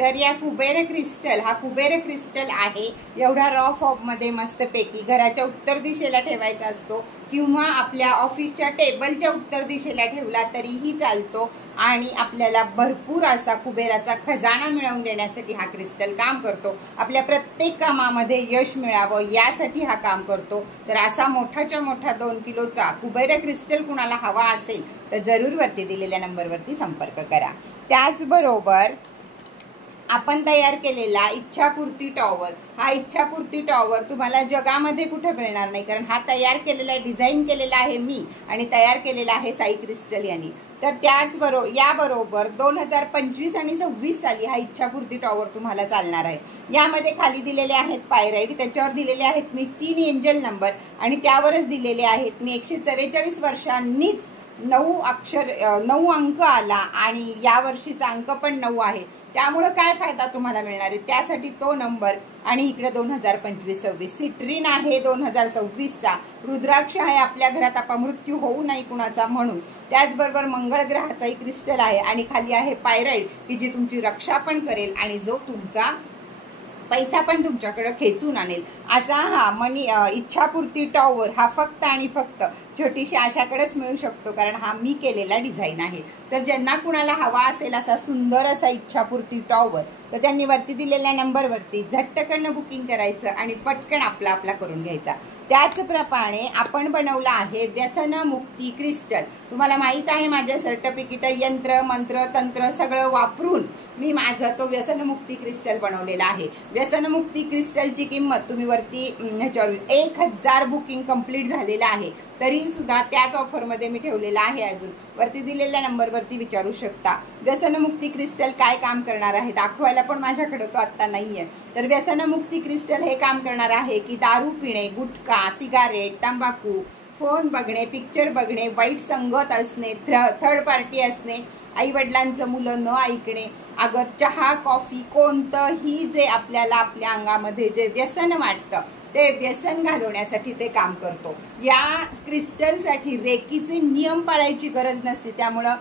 तर या कुबेर क्रिस्टल, हा कुबेर क्रिस्टल आहे एवढा रॉ फॉर्म मध्ये मस्तपैकी घराच्या उत्तर दिशेला ठेवायचा असतो किंवा आपल्या ऑफिसच्या टेबलच्या उत्तर दिशेला ठेवला तरीही चालतो आणि आपल्याला भरपूर असा कुबेराचा खजाना मिळवून देण्यासाठी हा क्रिस्टल काम करतो। आपल्या प्रत्येक कामामध्ये यश मिळावं यासाठी हा काम करतो। तर असा मोठाच्या मोठा 2 किलोचा कुबेर क्रिस्टल कुणाला हवा असेल तर जरूर वरती दिलेल्या नंबरवरती संपर्क करा। त्याचबरोबर आपण तयार केलेला इच्छापूर्ती टॉवर, हा इच्छापूर्ती टॉवर तुम्हाला जगामध्ये कुठे मिळणार नाही, कारण हा तयार केलेला डिझाईन केलेला आहे मी आणि तयार केलेला आहे साई क्रिस्टल यांनी। तर त्याचबरोबर याबरोबर 2025 आणि 26 साली हा इच्छापूर्ती टॉवर तुम्हाला चालणार आहे। यामध्ये खाली दिलेले आहेत पायराइट, त्याच्यावर दिलेले आहेत मी 3 एंजल नंबर आणि त्यावरच दिलेले आहेत मी 144 वर्षांनीच 9 अंक आला आणि या वर्षीचा अंक पण 9 आहे। त्यामुळे काय फायदा तुम्हाला मिळणार आहे त्यासाठी तो नंबर आणि इकडे 2025-26 सिट्रीन आहे 2026 चा, रुद्राक्ष आहे आपल्या घरात अपमृत्यू होऊ नये कुणाचा म्हणून, त्याचबरोबर मंगळ ग्रहाचाही क्रिस्टल आहे आणि खाली आहे पायराइट की जी तुमची रक्षा पण करेल आणि जो तुमचा पैसा पण तुमच्याकडे खेचून आणेल असा हा इच्छापूर्ती टॉवर हा फक्त आणि फक्त छोटीशी आशाकडेच मिळू शकतो, कारण हा मी केलेला डिझाईन आहे। तर ज्यांना कुणाला हवा असेल असा सुंदर असा इच्छापूर्ती टॉवर तर त्यांनी वरती दिलेल्या नंबरवरती झटकन बुकिंग करायचं आणि पटकन आपला करून घ्यायचा। त्याचप्रमाणे आपण बनवला आहे व्यसनमुक्ती क्रिस्टल। तुम्हाला माहित आहे माझे सर्टिफिकेट यंत्र मंत्र तंत्र सगळं वापरून मी माझा तो व्यसनमुक्ती क्रिस्टल बनवलेला आहे। व्यसनमुक्ती क्रिस्टलची किंमत तुम्ही वरती 1000 बुकिंग कंप्लीट झालेला आहे तरी सुद्धा त्याच ऑफर मध्ये मी ठेवलेला आहे। अजून वरती दिलेल्या नंबरवरती विचारू शकता। व्यसनमुक्ती क्रिस्टल काय काम करणार आहे दाखवायला पण माझ्याकडे तो आता नाहीये। तर व्यसनमुक्ती क्रिस्टल हे काम करणार आहे की दारू पिणे, गुटखा, सिगारेट, तंबाखू, फोन बघणे, पिक्चर बघणे, वाईट संगत असणे, थर्ड पार्टी असणे, आई वडिलांचं मुलं न ऐकणे, अगर चहा कॉफी कोणतंही जे आपल्याला आपल्या अंगामध्ये जे व्यसन वाटतं ते व्यसन घालवण्यासाठी ते काम करतो। या क्रिस्टलसाठी रेकीचे नियम पाळायची गरज नसते, त्यामुळं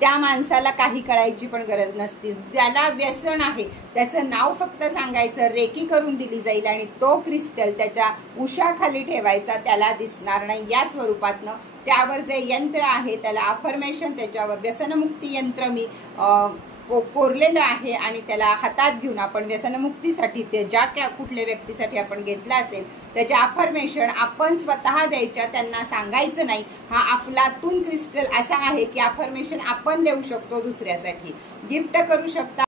त्या माणसाला काही कळायची पण गरज नसते। ज्याला व्यसन आहे त्याचं नाव फक्त सांगायचं, रेकी करून दिली जाईल आणि तो क्रिस्टल त्याच्या उशाखाली ठेवायचा, त्याला दिसणार नाही या स्वरूपातनं। त्यावर जे यंत्र आहे त्याला अफर्मेशन, त्याच्यावर व्यसनमुक्ती यंत्र मी कोरलेलं आहे आणि त्याला हातात घेऊन आपण व्यसनमुक्तीसाठी ते ज्या कुठल्या व्यक्तीसाठी आपण घेतला असेल त्याचे अफर्मेशन आपण स्वतः द्यायच्या, त्यांना सांगायचं नाही। हा अफलातून क्रिस्टल असा आहे की अफर्मेशन आपण देऊ शकतो, दुसऱ्यासाठी गिफ्ट करू शकता।